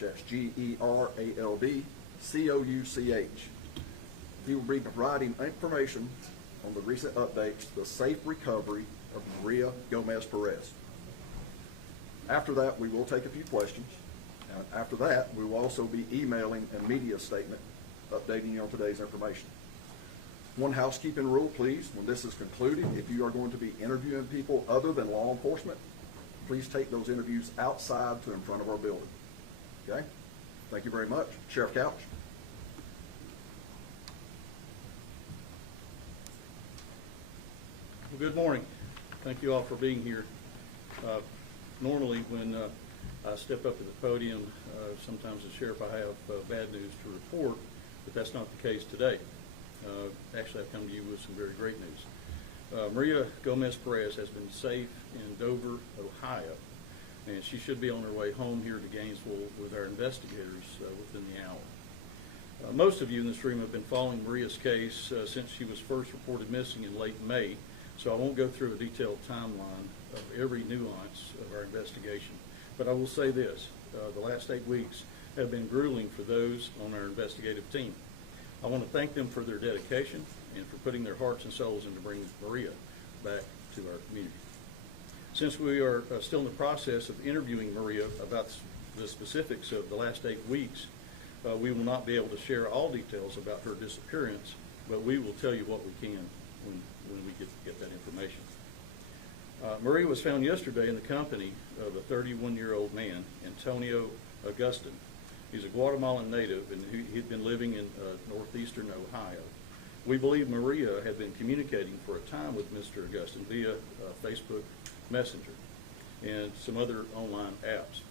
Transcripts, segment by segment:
That's Gerald Couch. He will be providing information on the recent updates to the safe recovery of Maria Gomez-Perez. After that, we will take a few questions. And after that, we will also be emailing a media statement updating you on today's information. One housekeeping rule, please, when this is concluded, if you are going to be interviewing people other than law enforcement, please take those interviews outside to in front of our building. Okay? Thank you very much. Sheriff Couch. Well, good morning. Thank you all for being here. Normally when I step up to the podium, sometimes as sheriff I have bad news to report, but that's not the case today. Actually, I've come to you with some very great news. Maria Gomez-Perez has been safe in Dover, Ohio, and she should be on her way home here to Gainesville with our investigators within the hour. Most of you in this room have been following Maria's case since she was first reported missing in late May, so I won't go through a detailed timeline of every nuance of our investigation. But I will say this, the last 8 weeks have been grueling for those on our investigative team. I want to thank them for their dedication and for putting their hearts and souls into bringing Maria back to our community. Since we are still in the process of interviewing Maria about the specifics of the last 8 weeks, we will not be able to share all details about her disappearance, but we will tell you what we can when we get that information. Maria was found yesterday in the company of a 31-year-old man, Antonio Augustin. He's a Guatemalan native, and he'd been living in northeastern Ohio. We believe Maria had been communicating for a time with Mr. Augustin via Facebook Messenger and some other online apps.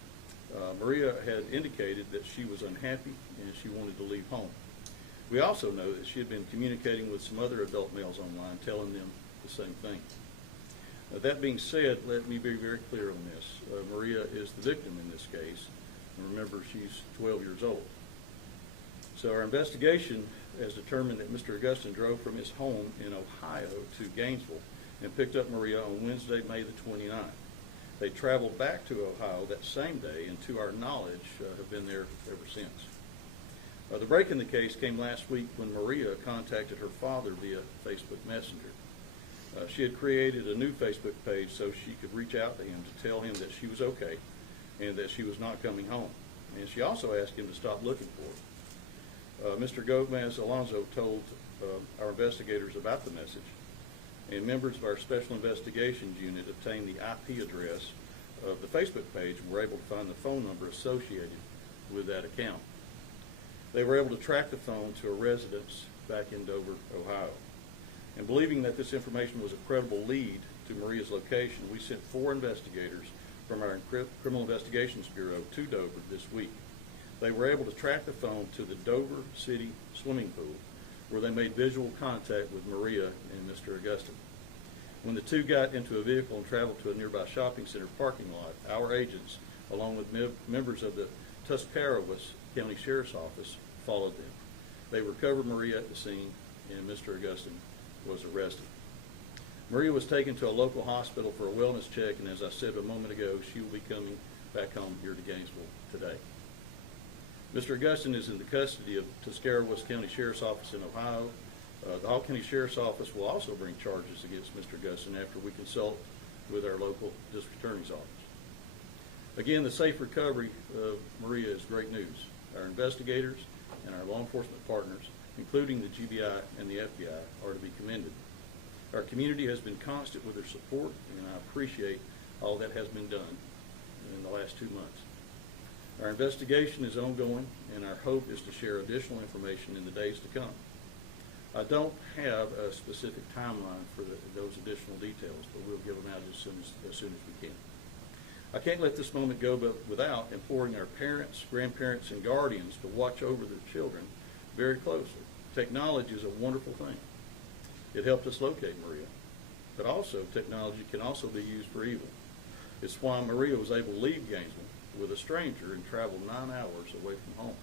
Maria had indicated that she was unhappy and she wanted to leave home. We also know that she had been communicating with some other adult males online, telling them the same thing. That being said, let me be very clear on this. Maria is the victim in this case. And remember, she's 12 years old. So our investigation has determined that Mr. Augustin drove from his home in Ohio to Gainesville and picked up Maria on Wednesday, May the 29th. They traveled back to Ohio that same day and to our knowledge have been there ever since. The break in the case came last week when Maria contacted her father via Facebook Messenger. She had created a new Facebook page so she could reach out to him to tell him that she was okay and that she was not coming home. And she also asked him to stop looking for her. Mr. Gomez Alonzo told our investigators about the message, and members of our Special Investigations Unit obtained the IP address of the Facebook page and were able to find the phone number associated with that account. They were able to track the phone to a residence back in Dover, Ohio. And believing that this information was a credible lead to Maria's location, we sent 4 investigators from our Criminal Investigations Bureau to Dover this week. They were able to track the phone to the Dover City swimming pool, where they made visual contact with Maria and Mr. Augustin. When the two got into a vehicle and traveled to a nearby shopping center parking lot, our agents, along with members of the Tuscarawas County Sheriff's Office, followed them. They recovered Maria at the scene, and Mr. Augustin was arrested. Maria was taken to a local hospital for a wellness check, and as I said a moment ago, she will be coming back home here to Gainesville today. Mr. Augustin is in the custody of Tuscarawas County Sheriff's Office in Ohio. The Hall County Sheriff's Office will also bring charges against Mr. Augustin after we consult with our local district attorney's office. Again, the safe recovery of Maria is great news. Our investigators and our law enforcement partners, including the GBI and the FBI, are to be commended. Our community has been constant with their support, and I appreciate all that has been done in the last 2 months. Our investigation is ongoing, and our hope is to share additional information in the days to come. I don't have a specific timeline for those additional details, but we'll give them out as soon as we can. I can't let this moment go without imploring our parents, grandparents, and guardians to watch over their children very closely. Technology is a wonderful thing. It helped us locate Maria, but also technology can also be used for evil. It's why Maria was able to leave Gainesville with a stranger and travel 9 hours away from home.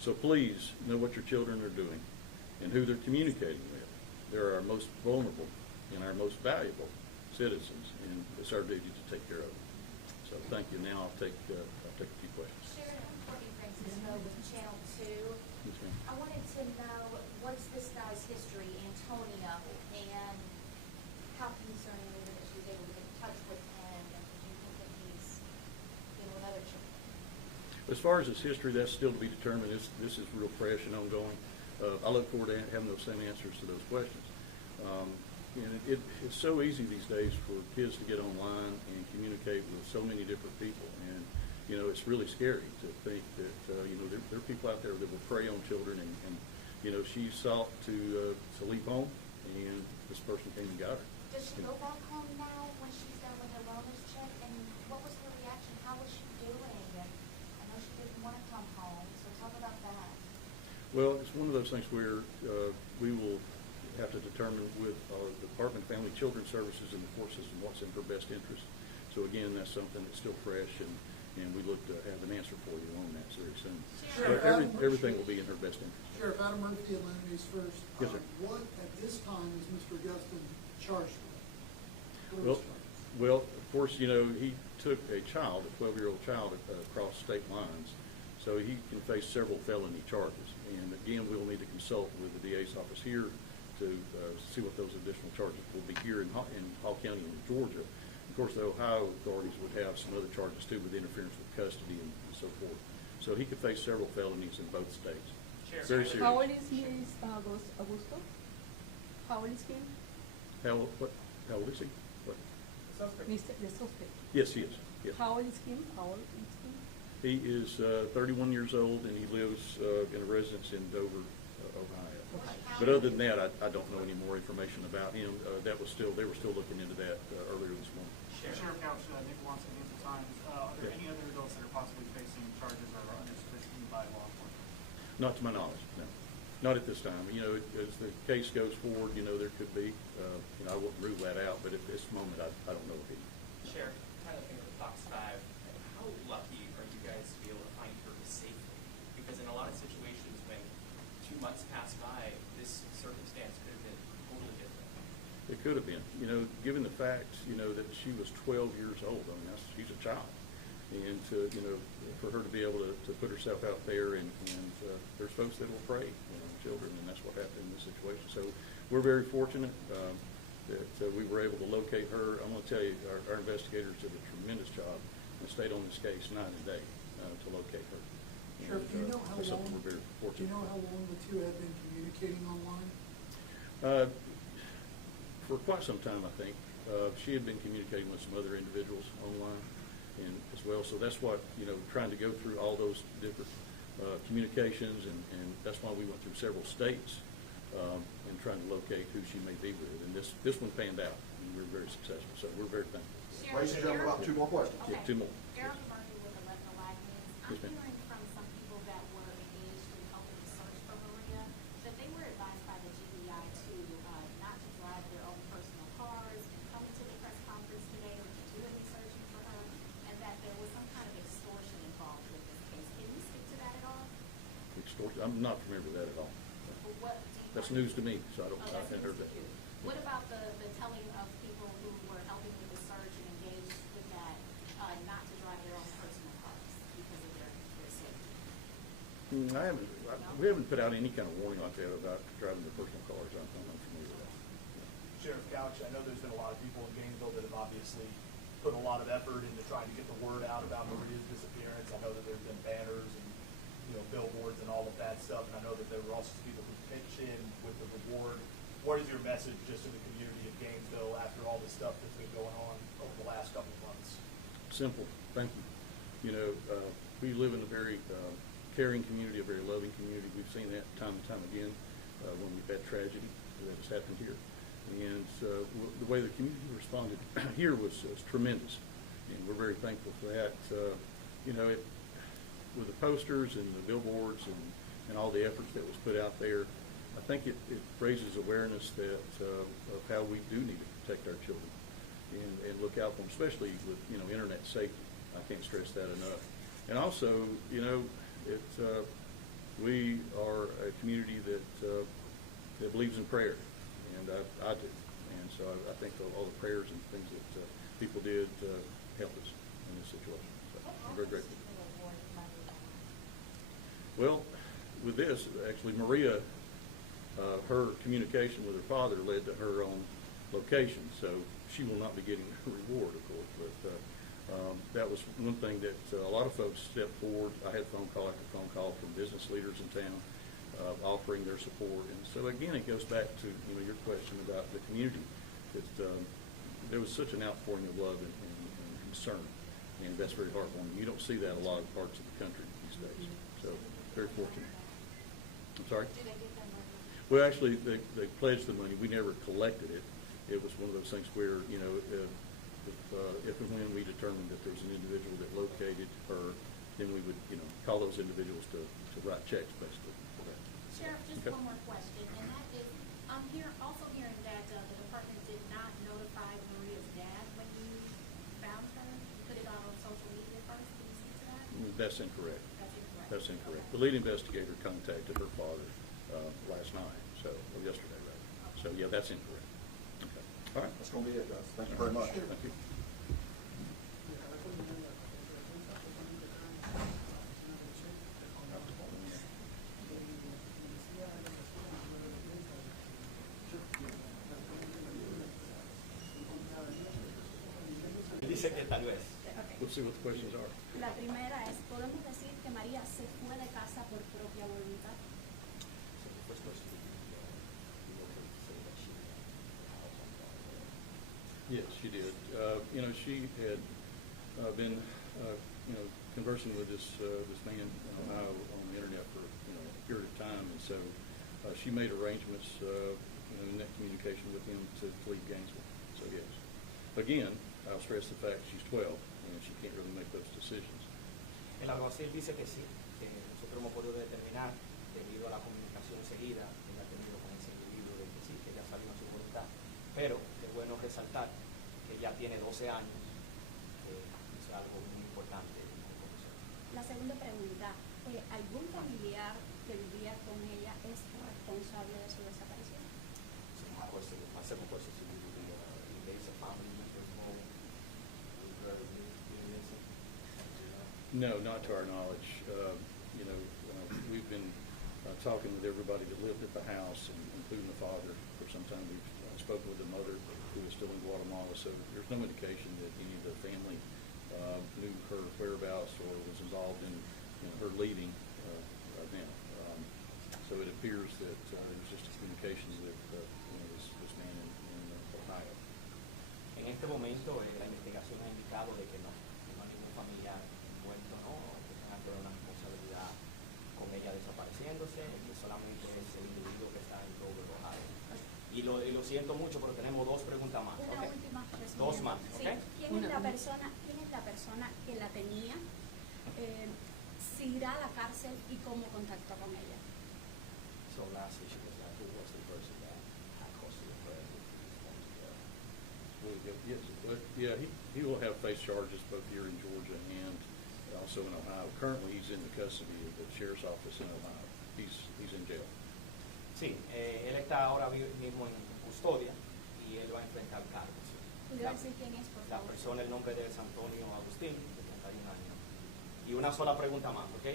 So please know what your children are doing and who they're communicating with. They're our most vulnerable and our most valuable citizens, and it's our duty to take care of them. So thank you. Now I'll take a few questions. to know what's this guy's history, Antonio, and how concerning is it that she was able to get in touch with him, and do you think that he's been with other children? As far as his history, that's still to be determined. This is real fresh and ongoing. I look forward to having those same answers to those questions. And it's so easy these days for kids to get online and communicate with so many different people. And, you know, it's really scary to think that, you know, there are people out there that will prey on children. And you know, she sought to leave home, and this person came and got her. Does she go back home now when she's done with her wellness check? And what was her reaction? How was she doing? And I know she didn't want to come home, so talk about that. Well, it's one of those things where we will have to determine with the Department of Family and Children's Services and the court system what's in her best interest. So again, that's something that's still fresh, and we look to have an answer for you on that very soon. Sure. But everything will be in her best interest. Sheriff Adam Murphy, Atlanta News First. Yes, sir. What at this time is Mr. Gustin charged with? What are Well, his charges? well, of course, you know, he took a child, a 12-year-old child, across state lines, so he can face several felony charges. And again, we'll need to consult with the DA's office here to see what those additional charges will be here in Hall County in Georgia. Of course, the Ohio authorities would have some other charges too, with interference with custody and so forth. So he could face several felonies in both states. Very serious. How old is he, Augusto? How old is he? How old is he? What? The suspect. Yes, he is. Yes. How old is him? How old is he? He is 31 years old, and he lives in a residence in Dover, Ohio. Okay. But other than that, I don't know any more information about him. They were still looking into that earlier this morning. Sheriff Couch, Nick Watson, News and Times. Are there any other adults that are possibly facing charges or are under suspicion by law enforcement? Not to my knowledge, no. Not at this time. You know, as the case goes forward, you know, there could be. You know, I wouldn't rule that out, but at this moment, I don't know if he. Sheriff, kind of think of Fox 5. How lucky are you guys to be able to find her safely? Because in a lot of situations, when 2 months pass by, this circumstance could have been totally different. It could have been. You know, given the fact, you know, that she was 12 years old. I mean, she's a child. And to, you know, for her to be able to put herself out there, and there's folks that will prey on children, and that's what happened in this situation. So we're very fortunate that we were able to locate her. I'm going to tell you, our investigators did a tremendous job and stayed on this case night and day to locate her. Sheriff, do you know how that's something long? we're very Do fortunate you know about. how long the two have been communicating online? For quite some time, I think. She had been communicating with some other individuals online and as well. So that's what, you know, trying to go through all those different communications, and that's why we went through several states and trying to locate who she may be with. And this one panned out, and we were very successful. So we're very thankful. Ladies and gentlemen, about 2 more questions. Yeah, 2 more. Gerald Murphy with 11 Alive News. I'm Yes, ma'am. hearing from some people that were engaged in helping the search for Maria that they were advised by the GBI to not to drive their own personal cars and come to the press conference today or to do any searching for her, and that there was some kind of extortion involved with this case. Can you speak to that at all? Extortion. I'm not familiar with that at all. Or what do you That's want- news to me, so I Oh, haven't heard that. What about the telling of people who were helping with the search and engaged with that, not to drive their own personal cars because of their safety? We haven't put out any kind of warning like that about driving their personal cars. I'm unfamiliar with that. Sheriff Couch, I know there's been a lot of people in Gainesville that have obviously put a lot of effort into trying to get the word out about Maria's disappearance. I know that there's been banners and, you know, billboards and all of that stuff. And I know that there were also people who pitched in with the reward. What is your message just to the community of Gainesville after all the stuff that's been going on over the last couple of months? Simple. Thank you. You know, we live in a very caring community, a very loving community. We've seen that time and time again when we've had tragedy that has happened here. And the way the community responded here was tremendous, and we're very thankful for that. You know, with the posters and the billboards and all the efforts that was put out there, I think it raises awareness that of how we do need to protect our children and look out for them, especially with, you know, internet safety. I can't stress that enough. And also, you know, we are a community that believes in prayer, and I do. And so I think all the prayers and things that people did help us in this situation. So I'm very grateful. Well, with this, actually, Maria, her communication with her father led to her own location, so she will not be getting a reward, of course. But that was one thing that a lot of folks stepped forward. I had phone call after phone call from business leaders in town offering their support. And so again, it goes back to your question about the community. That there was such an outpouring of love and concern, and that's very heartwarming. You don't see that in a lot of parts of the country these days. So very fortunate. I'm sorry? Do they get that money? Well, actually, they pledged the money. We never collected it. It was one of those things where, if and when we determined that there was an individual that located her, then we would, call those individuals to write checks, basically, for that. Sheriff, just Okay. one more question, and that is, I'm also hearing that the department did not notify Maria's dad when you found her. You put it out on social media first. Can you speak to that? That's incorrect. That's incorrect. That's incorrect. Okay. The lead investigator contacted her father last night, or yesterday, rather. So, yeah, that's incorrect. Okay. All right. That's going to be it, guys. Thank you very much. Thank you. Dice que tal vez. We'll see what the questions are. La primera es, ¿podemos decir que María se fue de casa por propia voluntad? Yes, she did. She had been, conversing with this man in Ohio on the internet for a period of time, and so she made arrangements, in that communication with him to leave Gainesville. So yes, again, I'll stress the fact she's 12 and she can't really make those decisions. El alguacil dice que sí, que nosotros hemos podido determinar, debido a la comunicación seguida que ella ha tenido con ese individuo, de que sí, que ella salió a su voluntad. Pero es bueno resaltar que ya tiene 12 años, es algo muy importante en la profesión. La segunda pregunta, ¿algún familiar que vivía con ella es responsable de su desaparición? So my second question to you would be, there is a family member involved with her being missing? No, not to our knowledge. We've been talking with everybody that lived at the house, including the father, for some time. We've spoken with the mother, who is still in Guatemala, so there's no indication that any of the family knew her whereabouts or was involved in her leaving right now. So it appears that there was just a communication with this man in Ohio. En este momento, la investigación ha indicado de que no hay ningún familiar muerto, ¿no? Que tenga que ver una responsabilidad con ella desapareciéndose, que solamente es el individuo que está en todo el Ohio. Y lo siento mucho, pero tenemos dos preguntas más. Una ¿Okay? última Dos más, Sí. ¿ok? ¿Quién es la persona que la tenía? Si irá a la cárcel y cómo contactó con ella. So last issue was that who was the person that had custody of her? Yes, but yeah, he will have face charges both here in Georgia and also in Ohio. Currently, he's in the custody of the sheriff's office in Ohio. He's in jail. Sí, él está ahora mismo en custodia y él va a enfrentar cargos. ¿Pudiera decir quién es, por La favor? persona, el nombre de es Antonio Agustín, de 31 años. Y una sola pregunta más, ¿ok?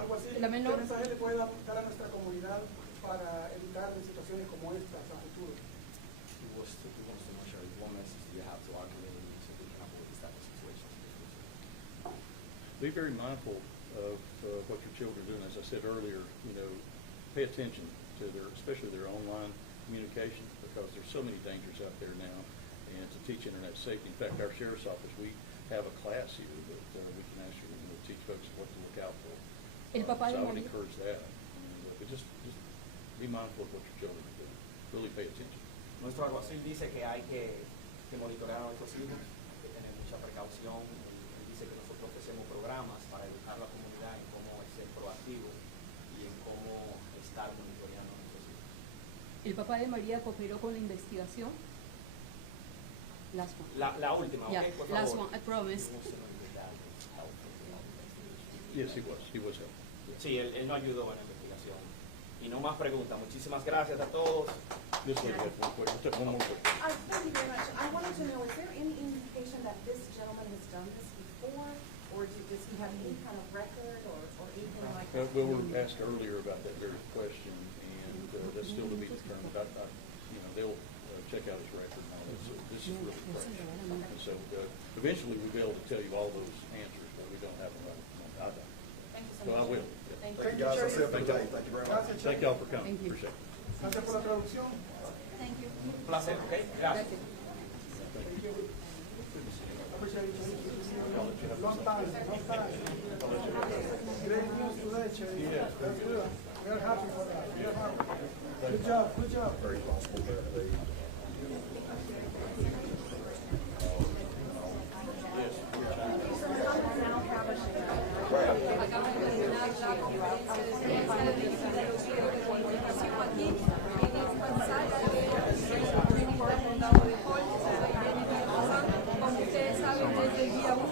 Algo así, La ¿qué menor- mensaje le puede dar a nuestra comunidad para evitar situaciones como estas a futuro? He wants to know, Sheriff, what message do you have to our community so we can avoid this type of situation? Be very mindful of what your children are doing. As I said earlier, pay attention to especially their online communication, because there's so many dangers out there now, and to teach internet safety. In fact, our sheriff's office, we have a class here that we can actually teach folks what to look out for. El papá So de I would María. encourage that. But just be mindful of what your children are doing. Really pay attention. Nuestro alguacil dice que hay que monitorear a nuestros hijos, hay que tener mucha precaución. Él dice que nosotros ofrecemos programas para educar a la comunidad en cómo ser proactivo y en cómo estar monitoreando a nuestros hijos. El papá de María cooperó con la investigación. Last one. La última, Yeah, ¿ok? Por last favor. one, I promise. He wants to know if that is helpful in our investigation. Yes, he was helpful. Sí, él nos ayudó en la investigación. Y no más preguntas. Muchísimas gracias a todos. This lady had one question. We'll take one more question. Thank you very much. I wanted to know, is there any indication that this gentleman has done this before, or or does he have any kind of record or anything like We that? were asked earlier about that very question, and that's still to be determined. They'll check out his record and all that, so this is really fresh. And so eventually we'll be able to tell you all those answers, but we don't have them right now. Thank you so So much. I will. Yeah. Thank Thank you guys, that's it for today, thank you very much. Thank y'all for coming. Thank you. Appreciate it. Gracias por la traducción. Thank you. Un placer, ¿ok? Gracias. Appreciate it. Long time, long time. Great news today, Cherry. That's good. We are happy for that. We are happy. Good job, good job. Very possible that they Acabamos de terminar la conferencia de prensa de investigación de comunicación aquí en esta sala de Clínica Condado de Hall, como ustedes saben, desde el día 1,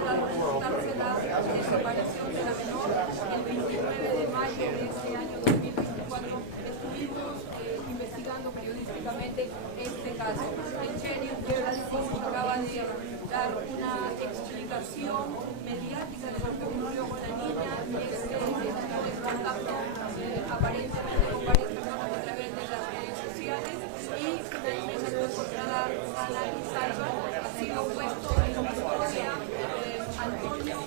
tras reportarse la desaparición de la menor, el 29 de mayo de este año 2024, estuvimos investigando periodísticamente este caso. El sheriff Gerald Couch acaba de dar una explicación mediática de lo que ocurrió con la niña y contacto aparentemente con varias personas a través de las redes sociales y finalmente fue encontrada sana y salva. Ha sido puesto en custodia Antonio